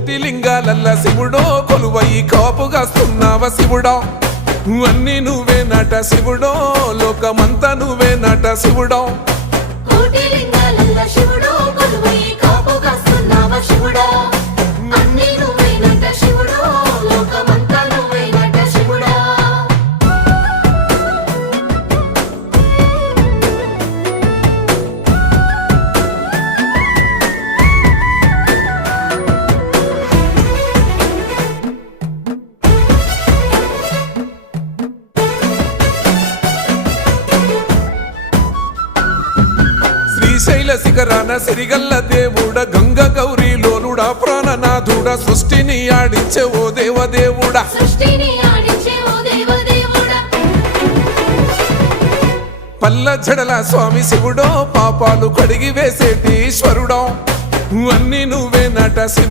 కోటి లింగాలల్ల శివుడో కొలువయి కాపుగాస్తున్నావ శివుడా అన్ని నువ్వే నట శివుడో లోకమంతా నువ్వే నట శివుడో కోటి లింగాలల్ల శివుడో కొలువయి కాపుగాస్తున్నావ శివుడా అన్ని నువ్వే నట శివుడో లోకమంతా నువ్వే నట శివుడా శ్రీశైల శిఖరాన సిరిగల్ల దేవుడ గంగ గౌరీ లోలుడా ప్రాణనాథుడ సృష్టిని ఆడించే ఓ దేవదేవుడా సృష్టిని ఆడించే ఓ దేవదేవుడా పల్ల జడల స్వామి శివుడో పాపాలు కడిగి వేసేటి ఈశ్వరుడో అన్ని నువ్వే నట